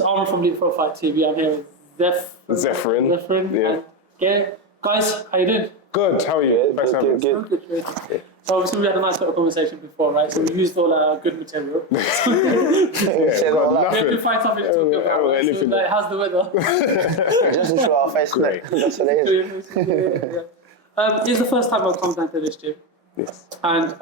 It's Arnold from Leap Profile TV. I'm here with Zeferin. Yeah. And Gair. Guys, how you doing? Good. How are you? Thanks for having us. Good. So obviously we had a nice little conversation before, right? So we used all our good material. We had to find something to talk about. Right? So like, how's the weather? Just to show our face. Great. That's what it is. It's the first time I've come down to this gym. Yes. And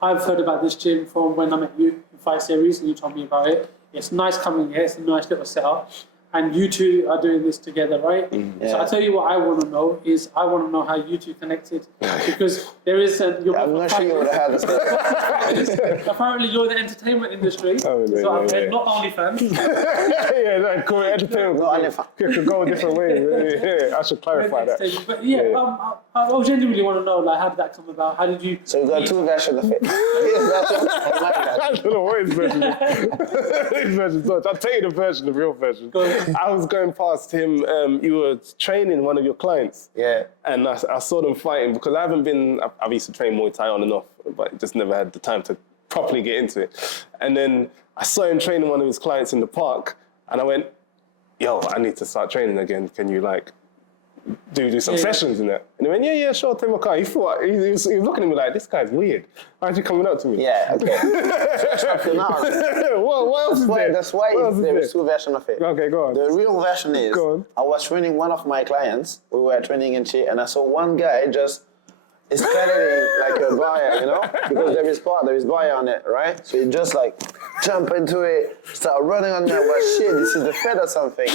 I've heard about this gym from when I met you in Fight Series and you told me about it. It's nice coming here. It's a nice little setup. And you two are doing this together, right? Yeah. So I tell you what I want to know is I want to know how you two connected, because there is I'm not sure you would have had this. apparently you're the entertainment industry, so I'm not OnlyFans. No, cool. Entertainment. No, OnlyFans. Could go a different way. Yeah, I should clarify that. But I genuinely want to know, like, how did that come about? How did you? So you got two versions of it. I don't know what his version is. His version is. I'll tell you the real version. I was going past him. You were training one of your clients. Yeah. And I saw them fighting because I haven't been. I've used to train Muay Thai on and off, but just never had the time to properly get into it. And then I saw him training one of his clients in the park, and I went, "Yo, I need to start training again. Can you do some sessions in that?" And he went, yeah, sure, take my car. He thought, he was looking at me like, this guy's weird. Why aren't you coming up to me? Yeah, okay. What else is there? That's why there is two versions of it. Okay, go on. The real version is, I was training one of my clients. We were training in Chi, and I saw one guy just escalating like a buyer, you know? Because there is buyer on it, right? So he just jump into it, start running on there, but shit, this is the Fed or something.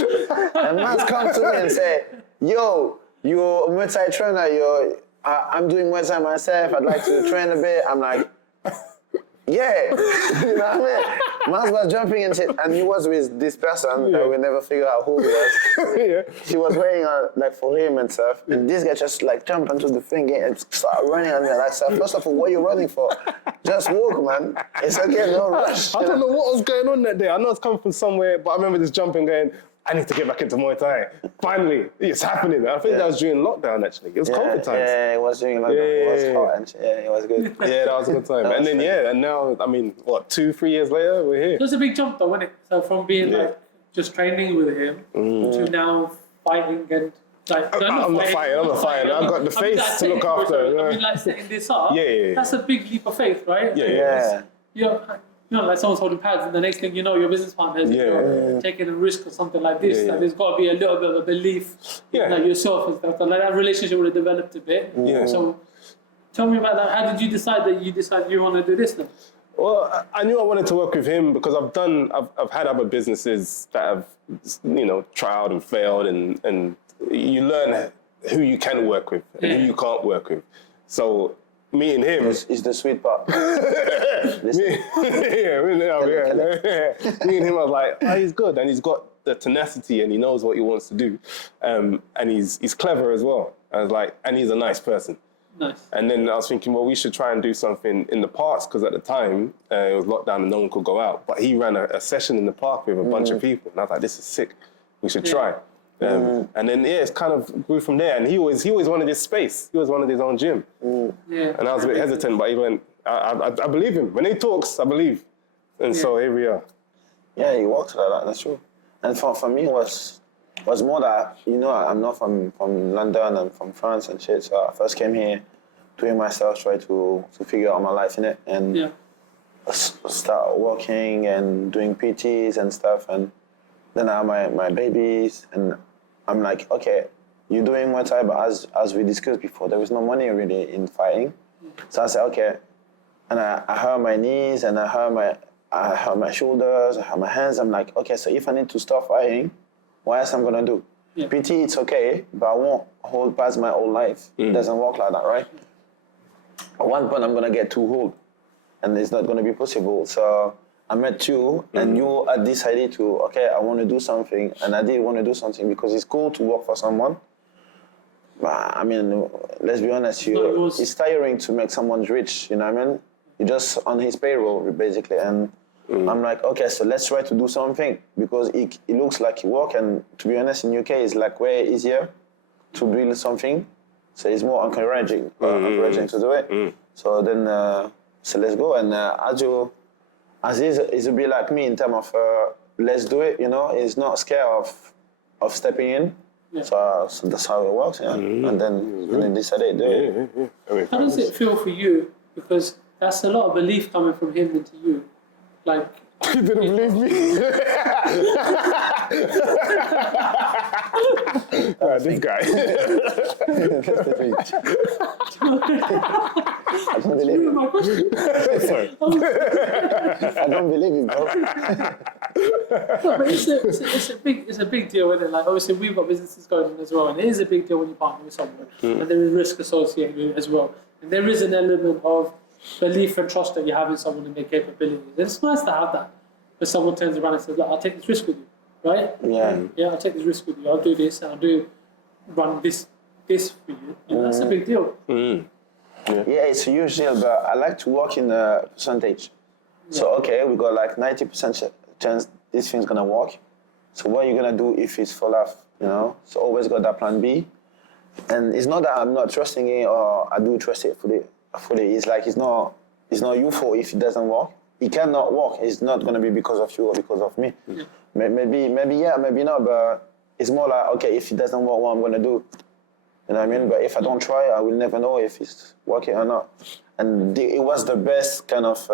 And man's come to me and say, yo, you're a Muay Thai trainer, I'm doing Muay Thai myself, I'd like to train a bit. I'm like, yeah, you know what I mean? Man's was jumping and shit, and he was with this person that we never figured out who he was. She was wearing for him and stuff, and this guy just jump into the thing and start running on there. So first of all, what are you running for? Just walk, man. It's okay, no rush. I don't know what was going on that day. I know it's coming from somewhere, but I remember this jumping going, I need to get back into Muay Thai. Finally, it's happening. I think that was during lockdown, actually. It was COVID times. Yeah, it was during lockdown. It was hot and shit. Yeah, it was good. Yeah, that was a good time. And then, and now, I mean, 2-3 years later, we're here. It was a big jump, though, wasn't it? So from being just training with him to now fighting and I'm not fighting. I've got the face to look after. I mean, setting this up. Yeah. That's a big leap of faith, right? Yeah. Someone's holding pads, and the next thing you know, your business partner is taking a risk or something like this. And there's got to be a little bit of a belief in yourself and stuff. Like that relationship would have developed a bit. Yeah. So tell me about that. How did you decide you want to do this then? Well, I knew I wanted to work with him because I've had other businesses that have, trialed and failed, and you learn who you can work with and who you can't work with. So meeting him is the sweet part. Me and him, I was like, he's good, and he's got the tenacity, and he knows what he wants to do, and he's clever as well. I was like, and he's a nice person. Nice. And then I was thinking, well, we should try and do something in the parks, because at the time it was lockdown and no one could go out. But he ran a session in the park with a bunch of people, and I was like, this is sick. We should try. And then it's kind of grew from there. And he always wanted his space. He always wanted his own gym. Yeah. And I was a bit hesitant, but he went, I believe him. When he talks, I believe. And so here we are. Yeah, he walks like that, that's true. And for me, it was more that, I'm not from London and from France and shit. So I first came here, doing myself, try to figure out my life in it. And start working and doing PTs and stuff. And then I have my babies, and I'm like, okay, you're doing Muay Thai, but as we discussed before, there was no money really in fighting. So I said, okay. And I hurt my knees, and I hurt my shoulders, I hurt my hands. I'm like, okay, so if I need to stop fighting, what else I'm gonna do? Yeah. PT, it's okay, but I won't hold past my whole life. It doesn't work like that, right? At one point, I'm gonna get too old, and it's not gonna be possible. So I met you, and you had decided to, okay, I want to do something, and I did want to do something because it's cool to work for someone. But I mean, let's be honest, it's tiring to make someone rich, you know what I mean? You're just on his payroll, basically, and I'm like, okay, so let's try to do something, because it looks like work, and to be honest, in UK, it's way easier to build something, so it's more encouraging to do it. So then, so let's go, and as is a bit like me in terms of let's do it. You know, he's not scared of stepping in. Yeah. So that's how it works. Yeah, and then decided to do it. How does it feel for you? Because that's a lot of belief coming from him into you. Like, You didn't believe me? This guy. I don't believe it. my question. Sorry. I don't believe it, bro. No, but it's a big deal, isn't it? Like, obviously we've got businesses going on as well, and it is a big deal when you partner with someone, and there is risk associated with it as well. And there is an element of belief and trust that you have in someone and their capabilities. And it's nice to have that. But someone turns around and says, "Look, I'll take this risk with you," right? Yeah, I'll take this risk with you. I'll do this, and I'll do run this for you. And that's a big deal. Yeah, it's a huge deal, but I like to work in a percentage. So, okay, we got like 90% chance this thing's gonna work. So what are you gonna do if it's fall off, you know? So always got that plan B. And it's not that I'm not trusting it or I do trust it fully. It's like it's not your fault if it doesn't work. It cannot work. It's not gonna be because of you or because of me. Yeah. Maybe yeah, maybe not, but it's more like, okay, if it doesn't work, what I'm gonna do? You know what I mean? But if I don't try, I will never know if it's working or not. And it was the best kind of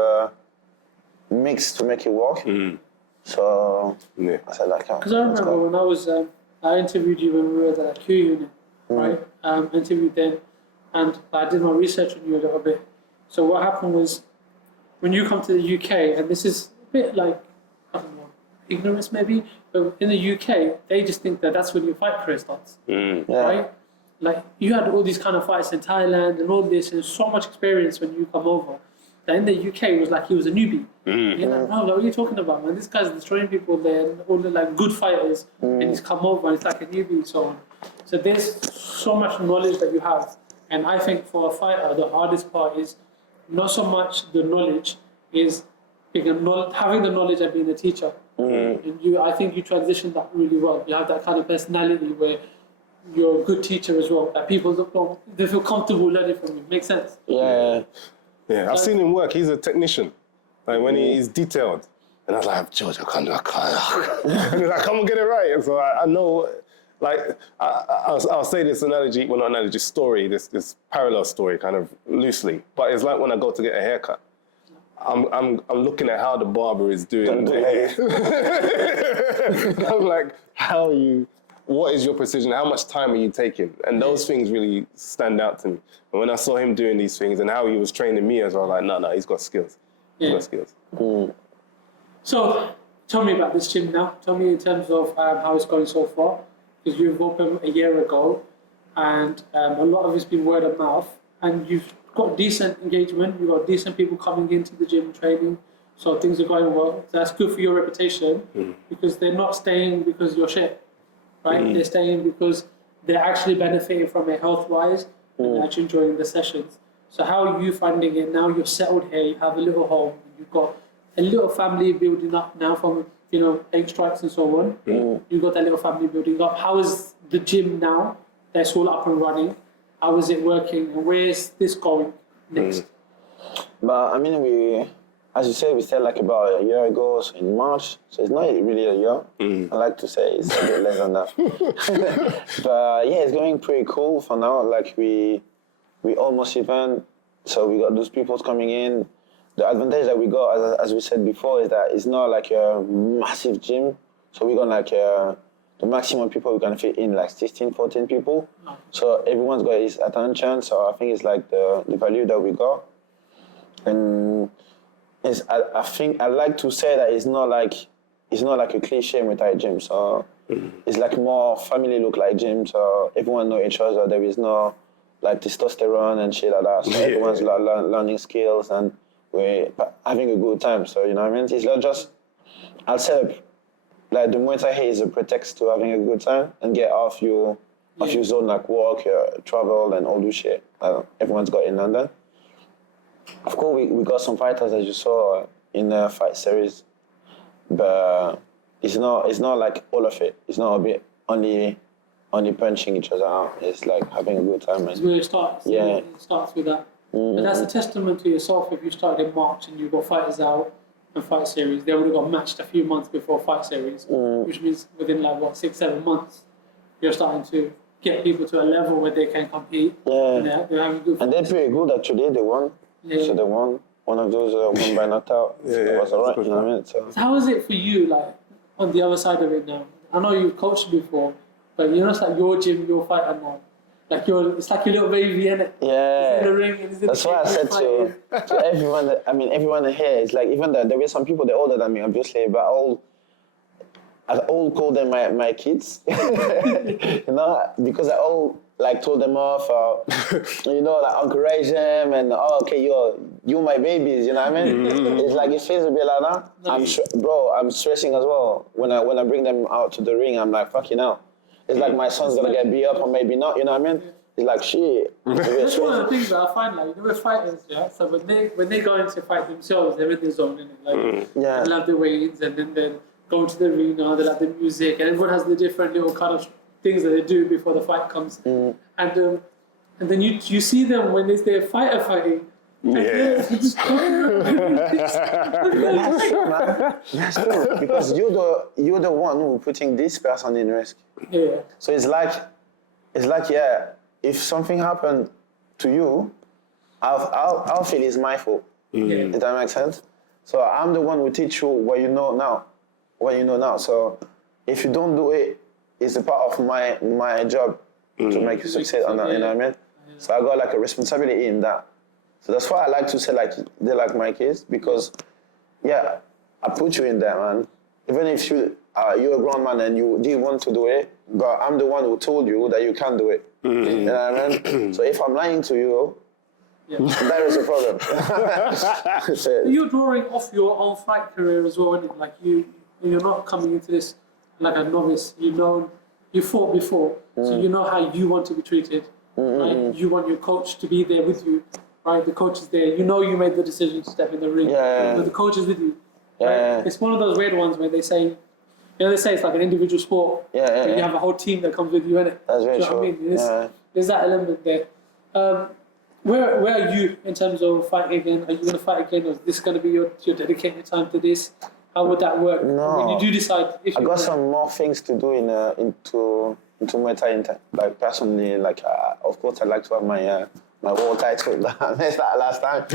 mix to make it work. So I said, like, Because I remember when I was, I interviewed you when we were at the Q unit, right? Interviewed then, and I did my research on you a little bit. So what happened was, when you come to the UK, and this is a bit like, I don't know, ignorance maybe, but in the UK, they just think that that's when your fight career starts, right? Like, you had all these kind of fights in Thailand and all this, and so much experience when you come over. That in the UK, it was like he was a newbie. You're like, no, what are you talking about, man? This guy's destroying people there, and all the like good fighters, and he's come over, and it's like a newbie, so on. So there's so much knowledge that you have, and I think for a fighter, the hardest part is not so much the knowledge, is having the knowledge and being a teacher. And I think you transition that really well. You have that kind of personality where you're a good teacher as well. That people they feel comfortable learning from you. Makes sense? Yeah. Yeah, I've seen him work. He's a technician. Like when he's detailed. And I was like, George, I can't. And he's like, come on, get it right. And so I know, like, I'll say this analogy, well, not analogy, story, this parallel story kind of loosely. But it's like when I go to get a haircut. I'm looking at how the barber is doing the hair. I'm like, what is your precision? How much time are you taking? And those things really stand out to me. And when I saw him doing these things and how he was training me as well, like, no, he's got skills. He's got skills. So, tell me about this gym now. Tell me in terms of how it's going so far. Because you've opened a year ago, and a lot of it's been word of mouth, and you've got decent engagement. You've got decent people coming into the gym training, so things are going well. That's good for your reputation, because they're not staying because you're shit. Right? They're staying because they're actually benefiting from it health-wise and they're actually enjoying the sessions. So how are you finding it now? You're settled here, you have a little home, you've got a little family building up now from, 8 strikes and so on. You've got that little family building up. How is the gym now? That's all up and running. How is it working? And where is this going next? But I mean, as you said, we started like about a year ago, so in March. So it's not really a year. I like to say it's a bit less than that. But yeah, it's going pretty cool for now. Like we almost even, so we got those people coming in. The advantage that we got, as we said before, is that it's not like a massive gym. So we got like the maximum people we can fit in, like 16, 14 people. So everyone's got his attention. So I think it's like the value that we got. And I think I like to say that it's not like a cliche Muay Thai gym. So it's like more family look like gym. So everyone know each other. There is no like testosterone and shit like that. So everyone's learning skills and we're having a good time. So you know what I mean? It's not just, I'll say like the Muay Thai here is a pretext to having a good time and get off your zone, like work, travel and all this shit. Everyone's got in London. Of course, we got some fighters, as you saw, in the fight series, but it's not like all of it. It's not a bit only punching each other out. It's like having a good time. That's where it starts. Yeah. It starts with that. But that's a testament to yourself if you started in March and you've got fighters out and fight series, they would have got matched a few months before fight series, which means within like what 6-7 months, you're starting to get people to a level where they can compete. Yeah. And they're having good. And they're pretty good actually. They won. Yeah. So they won one of those won by knockout. So it was alright. You know what I mean? So How is it for you, like on the other side of it now? I know you've coached before, but you know it's like your gym, your fighter now. Like it's like your little baby, innit? yeah. It's in the ring. And it's in That's the why I cage, said you're to everyone. Everyone here is like, even though there were some people that are older than me, obviously, but I all call them my kids. You know, because I all like told them off, or you know, like encourage them, and okay, you're my babies. You know what I mean? It's like it feels a bit like that. I'm stressing as well when I bring them out to the ring. I'm like, fuck you know. It's like my son's gonna get beat up or maybe not, you know what I mean? It's like shit. That's one of the things that I find, like, you know, with fighters, yeah. So when they go into fight themselves, they're in the zone, innit? Like, Yeah. they love the weigh-ins, and then they go into the arena, they love the music, and everyone has the different little kind of things that they do before the fight comes. And then you see them when they're fighting. Yeah. That's true, man. That's true. Because you're the one who putting this person in risk. Yeah. So it's like yeah, if something happened to you, I'll feel it's my fault. Yeah. Does that make sense? So I'm the one who teach you what you know now. So if you don't do it, it's a part of my job to make you succeed on that, you know what I mean? So I got like a responsibility in that. So that's why I like to say like they're like my kids, because yeah, I put you in there, man. Even if you're a grown man and you didn't want to do it, but I'm the one who told you that you can't do it. You know what I mean? So if I'm lying to you, that is a problem. So, You're drawing off your own fight career as well, isn't it? Like you're not coming into this like a novice. You fought before, so you know how you want to be treated. Right? You want your coach to be there with you. Right, the coach is there. You know you made the decision to step in the ring. But the coach is with you. Right? It's one of those weird ones where they say it's like an individual sport. You have a whole team that comes with you, innit? That's very Do you know true. what I mean? There's that element there. Where are you in terms of fighting again? Are you going to fight again, or is this going to be your dedicated time to this? How would that work? No. When you do decide, I got some more things to do into Muay Thai. Like personally, like of course I'd like to have my world title that I missed that last time.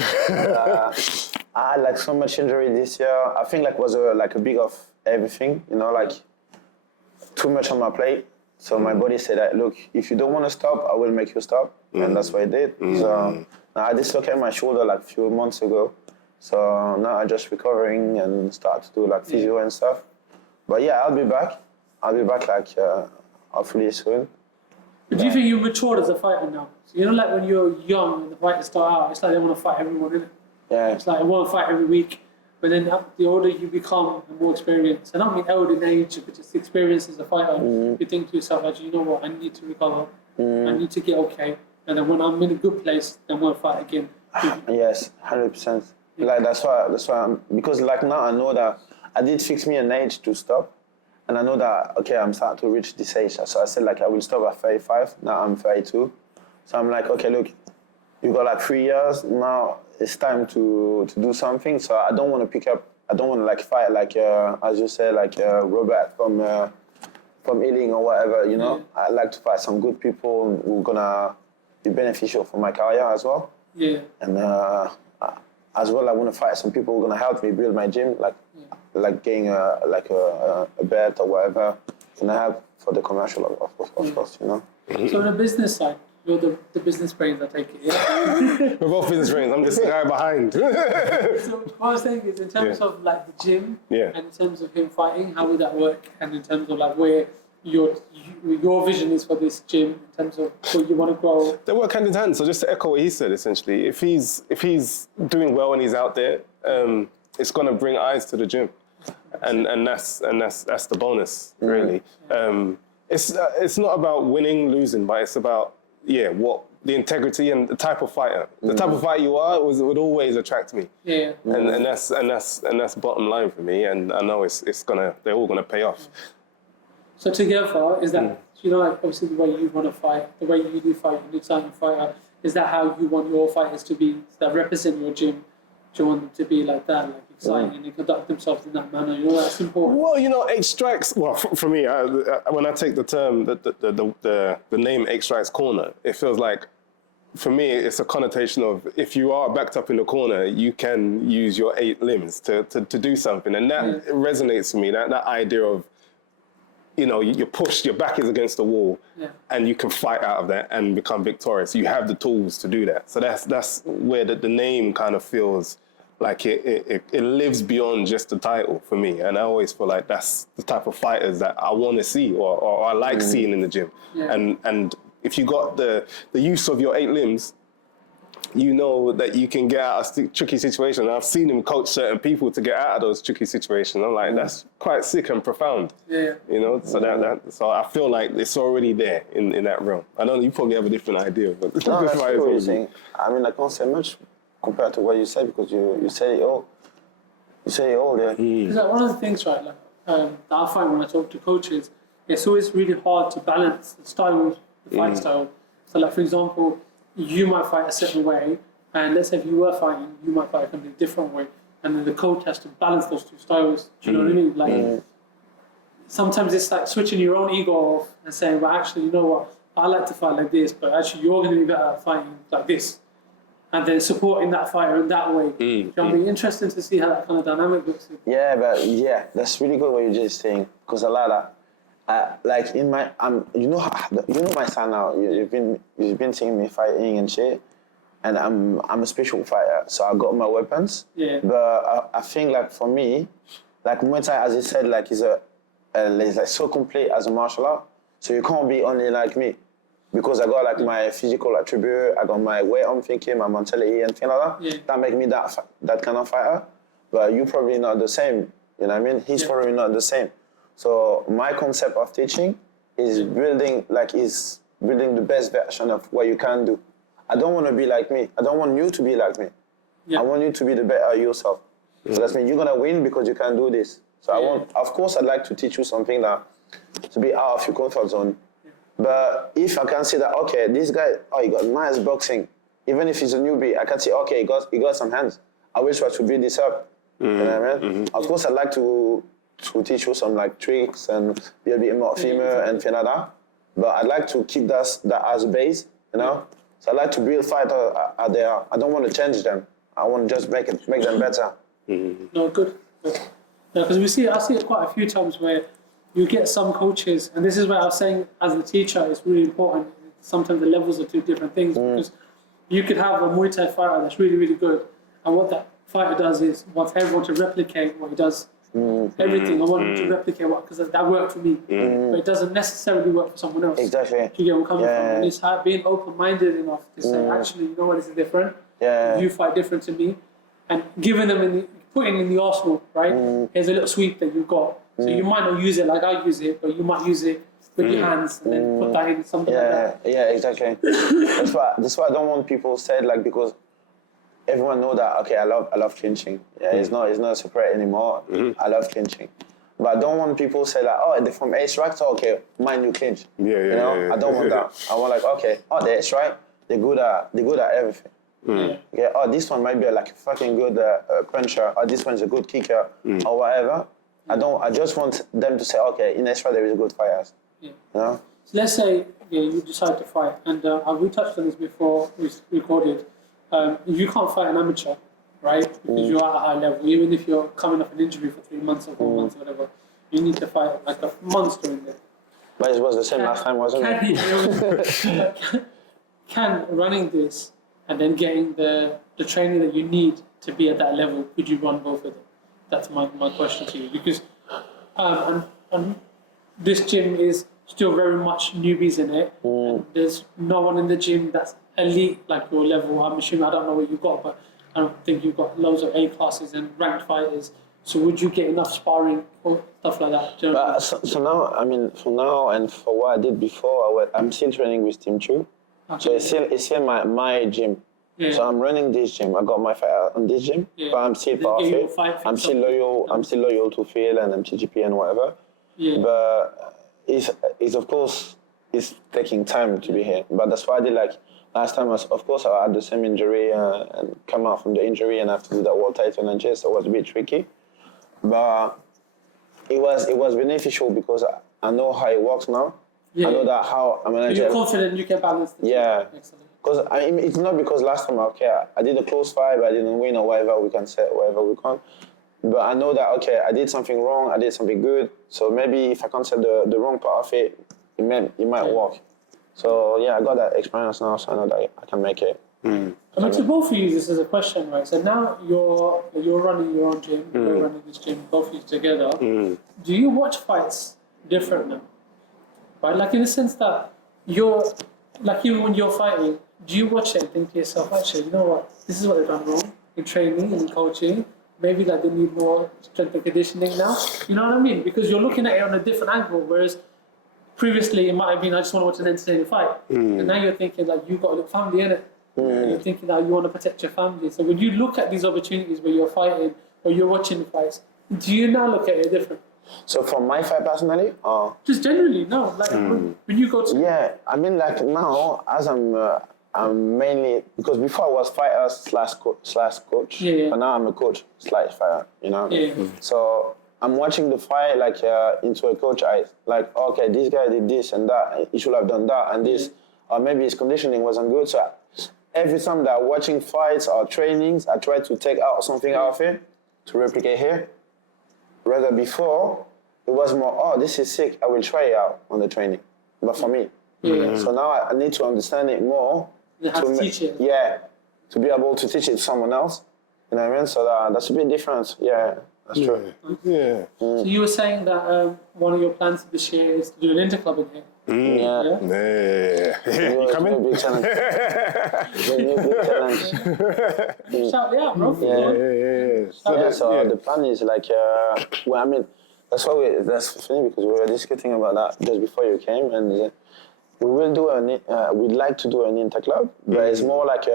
I had like so much injury this year. I think like was a big of everything, you know, like too much on my plate. So my body said that, look, if you don't want to stop, I will make you stop. And that's what I did. So now I dislocated my shoulder like a few months ago. So now I'm just recovering and start to do like physio and stuff. But yeah, I'll be back. Like hopefully soon. But do you think you matured as a fighter now? So you know, like when you're young and the fighters start out, it's like they want to fight everyone, innit? Yeah. It's like I want to fight every week. But then the older you become, the more experience. I don't mean old in age, but just experience as a fighter. You think to yourself, actually, you know what? I need to recover. I need to get okay. And then when I'm in a good place, then we'll fight again. Yes, 100%. Like that's why because like now I know that I did fix me an age to stop, and I know that okay, I'm starting to reach this age. So I said like I will stop at 35. Now I'm 32, so I'm like okay, look, you got like 3 years now. It's time to do something. So I don't want to pick up. I don't want to like fight like as you say like Robert from Ealing or whatever. You know, I like to fight some good people who are gonna be beneficial for my career as well. Yeah. And as well, I want to fight some people who are gonna help me build my gym, like getting a bet or whatever. Gonna help for the commercial, of course, you know. So on the business side, you're the business brains, I take it, yeah? We're both business brains. I'm just the guy behind. So what I was saying is in terms of like the gym and in terms of him fighting, how would that work? And in terms of like where your vision is for this gym, in terms of where you want to grow? They work hand in hand. So just to echo what he said, essentially, if he's doing well and he's out there, it's going to bring eyes to the gym, and that's the bonus, really. It's not about winning, losing, but it's about what the integrity and the type of fighter. The type of fighter you are would always attract me. Yeah. And that's bottom line for me. And I know they're all gonna pay off. So together, is that like obviously the way you want to fight, the way you do fight, an exciting fighter, is that how you want your fighters to be, that represent your gym? Do you want them to be like that, like side and they conduct themselves in that manner. You know, that's important. Well, you know, 8 Strikes. Well, for me, when I take the term, the name 8 Strikes Corner, it feels like, for me, it's a connotation of if you are backed up in the corner, you can use your 8 limbs to do something, and that resonates with me. That idea of, you know, you're pushed, your back is against the wall, and you can fight out of that and become victorious. You have the tools to do that. So that's where the name kind of feels like it lives beyond just the title for me. And I always feel like that's the type of fighters that I want to see or I like seeing in the gym. And if you got the use of your 8 limbs, you know that you can get out of tricky situations. I've seen him coach certain people to get out of those tricky situations. I'm like, that's quite sick and profound. Yeah. You know, so so I feel like it's already there in that realm. I don't know, you probably have a different idea, but No, that's what you're saying. I mean, I can't say much compared to what you said because you say it all. You say it all there. Because like, one of the things, right, like, that I find when I talk to coaches, it's always really hard to balance the style, the fight style. So, like, for example, you might fight a certain way, and let's say if you were fighting, you might fight a completely different way, and then the coach has to balance those two styles. Do you know what I mean? Like, sometimes it's like switching your own ego off and saying, well, actually, you know what, I like to fight like this, but actually you're going to be better at fighting like this. And then supporting that fighter in that way. It'll be interesting to see how that kind of dynamic looks. Yeah, but yeah, that's really good what you're just saying. Because a lot of, like in my, you know my style now. You've been seeing me fighting and shit, and I'm a special fighter, so I got my weapons. Yeah. But I think like for me, like Muay Thai, as you said, like is like so complete as a martial art. So you can't be only like me. Because I got like my physical attribute, I got my way I'm thinking, my mentality and things like that. That make me that kind of fighter. But you probably not the same. You know what I mean? He's probably not the same. So my concept of teaching is building the best version of what you can do. I don't want to be like me. I don't want you to be like me. I want you to be the better yourself. So that means you're gonna win because you can do this. So of course, I'd like to teach you something that to be out of your comfort zone. But if I can see that, okay, this guy, he got nice boxing. Even if he's a newbie, I can see, okay, he got some hands. I will try to build this up. You know what I mean? Of course, I'd like to teach you some like tricks and be a bit more female and things like that. But I'd like to keep that as a base, you know? So I'd like to build fighters out there. I don't want to change them. I want to just make them better. No, good. Because I see it quite a few times where you get some coaches, and this is where I was saying as a teacher, it's really important. Sometimes the levels are two different things because you could have a Muay Thai fighter that's really, really good, and what that fighter does is wants everyone to replicate what he does. Everything. I want him to replicate what, because that worked for me, but it doesn't necessarily work for someone else. Exactly. Do you get where I'm coming from? And it's being open-minded enough to say, actually, you know what, this is different. You fight different to me, and giving them putting in the arsenal, right? Here's a little sweep that you've got. So you might not use it like I use it, but you might use it with your hands and then put that in something like that. Yeah, exactly. That's why I don't want people said like, because everyone know that, okay, I love clinching. Yeah, it's not a secret anymore. I love clinching. But I don't want people say like, oh, they're from 8 Strikes, so okay, mine you clinch. You know, I don't want that. I want like, okay, they're 8 Strikes, they're good at everything. Okay, this one might be like a fucking good puncher, or this one's a good kicker, or whatever. I just want them to say, okay, in Israel there is good fighters. You know? So let's say you decide to fight, and we touched on this before we recorded. You can't fight an amateur, right? Because you're at a high level. Even if you're coming off an injury for 3 months or 4 months or whatever, you need to fight like a monster in there. But it was the same last time, wasn't it? Can running this and then getting the training that you need to be at that level, could you run both of them? That's my question to you, because and this gym is still very much newbies in it. And there's no one in the gym that's elite like your level. I'm assuming, I don't know what you've got, but I don't think you've got loads of A classes and ranked fighters. So would you get enough sparring or stuff like that? But so now, I mean, for now and for what I did before, I'm still training with Team 2. Okay. So it's still my gym. So I'm running this gym. I got my fight on this gym, but I'm still part of it. I'm still loyal. I'm still loyal to Phil and MTGP and whatever. But it's of course it's taking time to be here. But that's why I did like last time, of course, I had the same injury and come out from the injury and have to do that world title and chase, so it was a bit tricky. But it was beneficial because I know how it works now. Yeah. I know that how I'm So you're confident you can balance the two. Yeah. Excellent. Because it's not because last time, I did a close fight, but I didn't win or whatever we can say, whatever we can. But I know that, I did something wrong, I did something good. So maybe if I cancel the wrong part of it, it might work. So yeah, I got that experience now, so I know that I can make it. I mean, to both of you, this is a question, right? So now you're running your own gym, you're running this gym, both of you together. Do you watch fights different now? Right? Like in the sense that even when you're fighting, do you watch it and think to yourself, actually, you know what, this is what they've done wrong in training and in coaching. Maybe like they need more strength and conditioning now. You know what I mean? Because you're looking at it on a different angle, whereas previously it might have been, I just want to watch an entertaining fight. And now you're thinking like, you've got a little family in it. You're thinking that you want to protect your family. So when you look at these opportunities where you're fighting or you're watching fights, do you now look at it different? So for my fight personally, just generally, no. Like when you go to yeah, I mean like now as I'm mainly because before I was fighter slash coach, but now I'm a coach slash fighter. You know, so I'm watching the fight like into a coach eyes. Like, okay, this guy did this and that. He should have done that and this, or maybe his conditioning wasn't good. So every time that I'm watching fights or trainings, I try to take out something out of it to replicate here. Rather before, it was more, this is sick, I will try it out on the training. But for me. So now I need to understand it more. You have to teach it. Yeah, to be able to teach it to someone else. You know what I mean? So that's a bit different. Yeah, that's true. Yeah. So you were saying that one of your plans this year is to do an interclub in here. You coming? Big challenge. Big challenge. Shout it out, bro. So the plan is like, well, I mean, that's funny because we were discussing about that just before you came, and we will do we'd like to do an interclub, but it's more like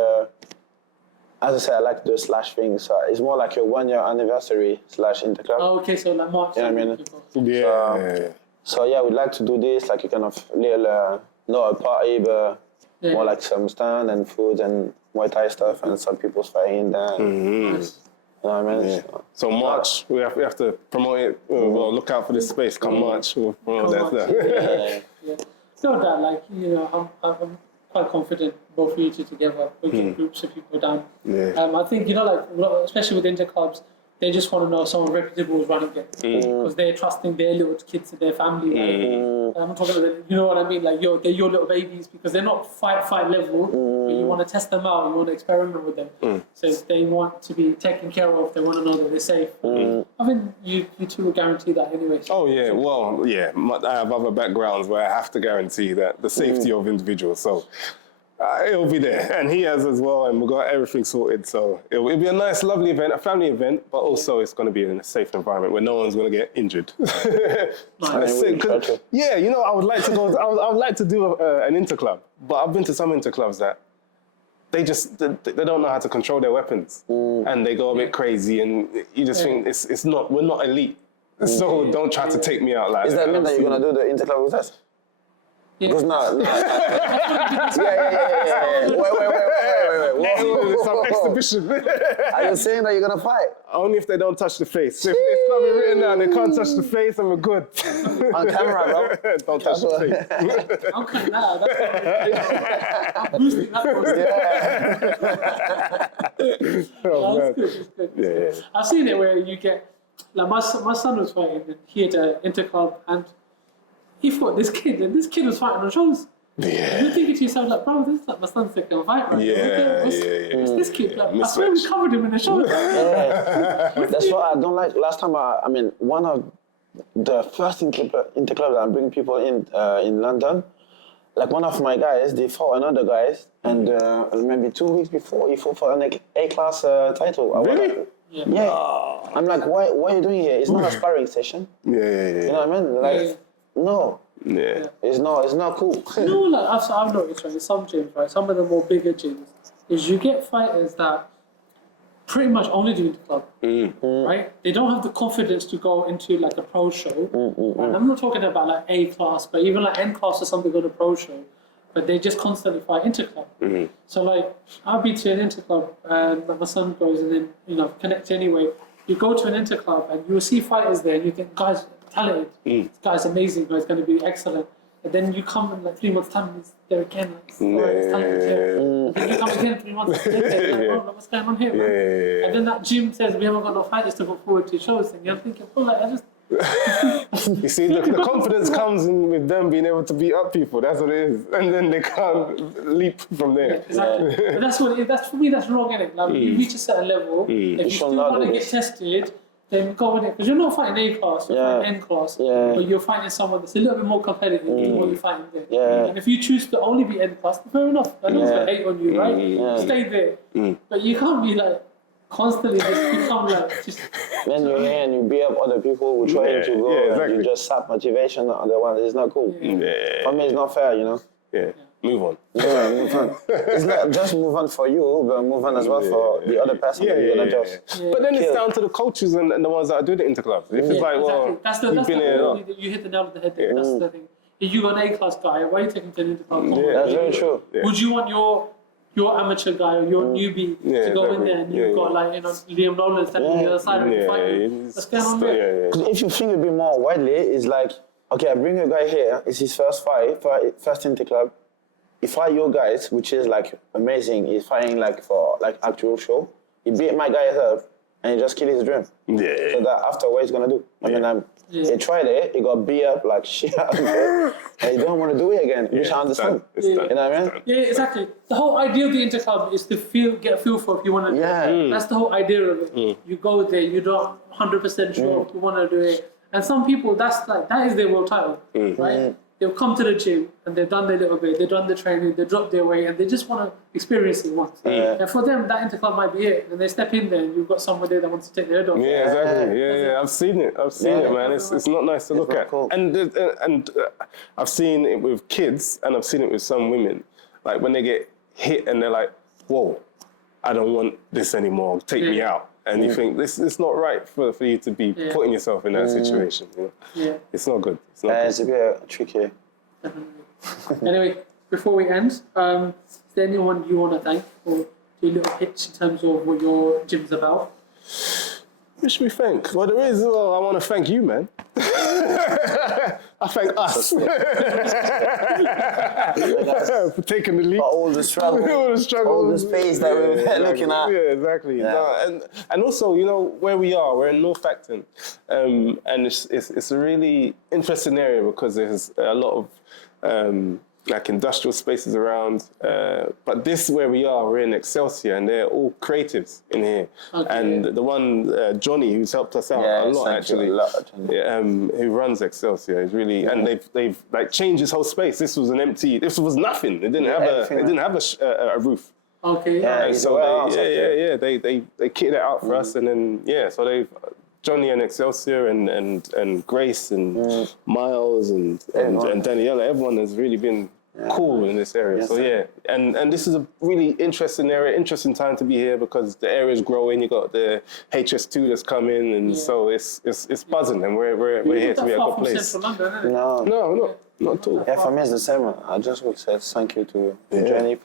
as I said, I like the slash thing, so it's more like a 1 year anniversary / interclub. Oh, okay, so like March. You know what I mean? So yeah, we'd like to do this, like a kind of little, not a party, but more like some stand and food and Muay Thai stuff and some people's fighting there. Nice. You know what I mean? Yeah. So March, we have to promote it. Well, look out for this space. Come March. We'll promote that. No doubt, like, you know, I'm quite confident both of you two together. We get groups of people down. I think, you know, like, especially with interclubs, they just want to know someone reputable is running it because they're trusting their little kids and their family. Like, I'm talking about, you know what I mean? Like they're your little babies because they're not fight level, but you want to test them out. You want to experiment with them. So they want to be taken care of. They want to know that they're safe. I think you two will guarantee that anyway. Oh yeah, well yeah. I have other backgrounds where I have to guarantee that the safety of individuals. So. It'll be there, and he has as well, and we've got everything sorted. So it'll be a nice, lovely event, a family event, but also it's going to be in a safe environment where no one's going to get injured. Yeah, you know, I would like to go. I would like to do an interclub, but I've been to some interclubs that they don't know how to control their weapons, and they go a bit crazy, and you just think we're not elite. So don't try to take me out like that. Is that mean that you're going to do the interclub with us? Yeah. Because no. Wait. Some exhibition. Are you saying that you're gonna fight? Only if they don't touch the face. If it's not written down, they can't touch the face, and we're good. On camera, bro. Don't touch the face. I'm cutting that out. I'm boosting that process. That's good. Yeah. I've seen it where you get, like my son was fighting, and he had an interclub, and he fought this kid, and this kid was fighting on shoulders. Yeah. You're thinking to yourself, like, bro, this is like my son's second fight, right? It's this kid. Like, I swear we covered him in the shoulders. That's what I don't like. Last time, I mean, one of the first interclub that I'm bringing people in London, like one of my guys, they fought another guys, and maybe 2 weeks before, he fought for an A-class title. Really? Yeah. I'm like, why are you doing here? It's not a sparring session. Yeah. You know what I mean? Like, no. Yeah. It's not cool. You know, like I've noticed, right, in some gyms, right, some of the more bigger gyms, is you get fighters that pretty much only do interclub, right? They don't have the confidence to go into like a pro show. And I'm not talking about like A class, but even like N class or something on a pro show. but they just constantly fight interclub. So like, I'll be to an interclub and like my son goes and then, you know, connect anyway. You go to an interclub and you'll see fighters there and you think, guys, talented, this guy's amazing, guy's going to be excellent. And then you come in like 3 months' time and he's there again. Like, it's talented here. And then you come again 3 months later, like, what's going on here, man? And then that gym says, we haven't got no fighters to go forward to shows. And you're thinking, oh, like, I just... You see, the confidence comes in with them being able to beat up people. That's what it is, and then they can't leap from there. Yeah, exactly. But that's what it is. That's for me. That's wrong, innit? Like you reach a certain level, if you still want to get tested, then go with it. Because you're not fighting A class, you're fighting N class, but you're fighting someone that's a little bit more competitive than what you're fighting there. And if you choose to only be N class, fair enough. I don't hate on you, right? Stay there, but you can't be like. Constantly just become like just... Then you're here and you beat up other people who try to go and you just sap motivation on the one. It's not cool. For me, it's not fair, you know? Move on. Move on. It's not just move on for you, but move on as well for the other person that you're gonna just... But then it's down to the coaches and the ones that do the interclubs. If it's like, well, you hit the nail on the head there. That's the thing. If you got an A-class guy, why are you taking to an interclub? That's very true. Would you want your amateur guy or your newbie to go in there and you've got like, you know, Liam Nolan standing on the other side of the fight? What's going on there? If you think a bit more widely, it's like, okay, I bring a guy here, it's his first fight, first interclub. He fight your guys, which is like amazing. He's fighting like for like actual show. He beat my guy up and he just killed his dream. So that after what he's gonna do? I mean, he tried it, he got beat up like shit, and he don't want to do it again, which I understand. You know what I mean? Yeah, exactly. The whole idea of the interclub is to get a feel for if you want to do it. That's the whole idea of it. You go there, you're not 100% sure if you want to do it. And some people, that is their world title, right? They'll come to the gym and they've done their little bit, they've done the training, they drop their weight and they just want to experience it once. And for them, that interclub might be it. And they step in there and you've got someone there that wants to take their head off. Yeah, exactly. Yeah. I've seen it, man. It's not nice to look at. Cool. And I've seen it with kids and I've seen it with some women. Like when they get hit and they're like, whoa, I don't want this anymore, take me out. And you think, it's not right for you to be putting yourself in that situation. You know? It's not good. It's a bit tricky. Anyway, before we end, is there anyone you want to thank or do a little pitch in terms of what your gym's about? Who should we thank? Well, I want to thank you, man. I thank us for taking the lead. All the struggle, all the space that we're looking at. Yeah, exactly. No, and also, you know, where we are, we're in North Acton, and it's a really interesting area because there's a lot of like industrial spaces around, but this where we are, we're in Excelsior, and they're all creatives in here. And the one Johnny, who's helped us out a lot actually, who runs Excelsior, is really, and they've like changed this whole space. This was nothing. It didn't have a roof. Okay. So they kitted it out for us, and then so they've. Johnny and Excelsior and Grace and Miles and Daniela, everyone has really been cool in this area. And this is a really interesting area, interesting time to be here because the area is growing. You got the HS2 that's coming, and so it's buzzing, and we're here to be a good place. No, not at all. Yeah, for me it's the same. I just would say thank you to Johnny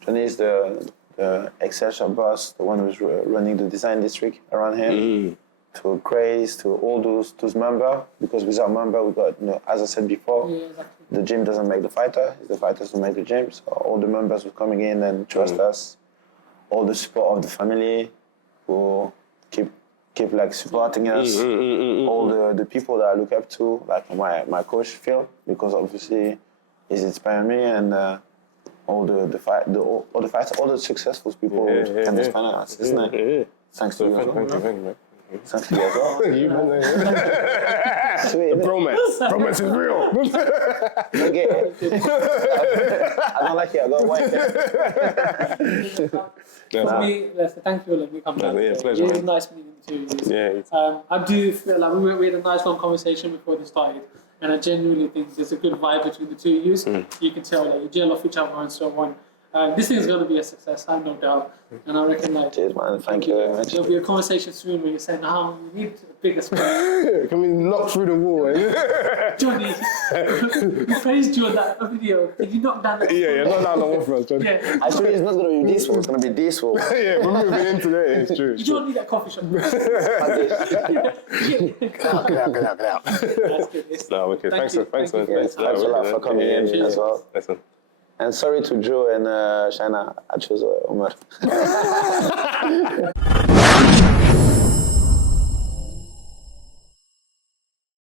Johnny is the Excelsior boss, the one who's running the design district around here. To Grace, to all those members, because without members, we got, you know, as I said before, the gym doesn't make the fighter, it's the fighters who make the gym. So all the members who are coming in and trust us, all the support of the family who keep like supporting us, all the people that I look up to, like my coach Phil, because obviously he's inspiring me, and all the fighters, all the successful people can inspire us, isn't it? Thanks to you as well. Thanks to you as well. The bromance is real. Okay. I don't like it. I got white. For me, thank you for letting me come down. Pleasure. It was nice meeting you. I do feel like we had a nice long conversation before this started, and I genuinely think there's a good vibe between the two of you. You can tell like you gel off each other and so on. This thing is going to be a success, I have no doubt. And I reckon like Cheers, man. Thank you very much. there'll be a conversation soon where you're saying, "Oh, we need a bigger spot." Can we knock through the wall? Johnny, we praised you on that video. Did you knock down that? Yeah, not that long for us, Johnny. Yeah. Actually, it's not going to be this wall. It's going to be this wall. Yeah, we're moving into there. It's true. You don't need that coffee shop. Get out. That's good. It's- No, okay. Thanks, you. thanks, Thank man. you. Thanks Thanks a lot for coming in as well. Listen. And sorry to Joe and Shana. I chose Omar.